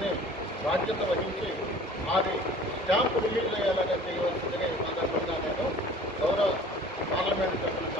కొన్ని బాధ్యత వహించి అది స్టాంప్ రిలీజ్ అయ్యేలాగా చేయవలసిందిగా ఈ సందర్భంగా నేను గౌరవ పార్లమెంట్ సభ్యులు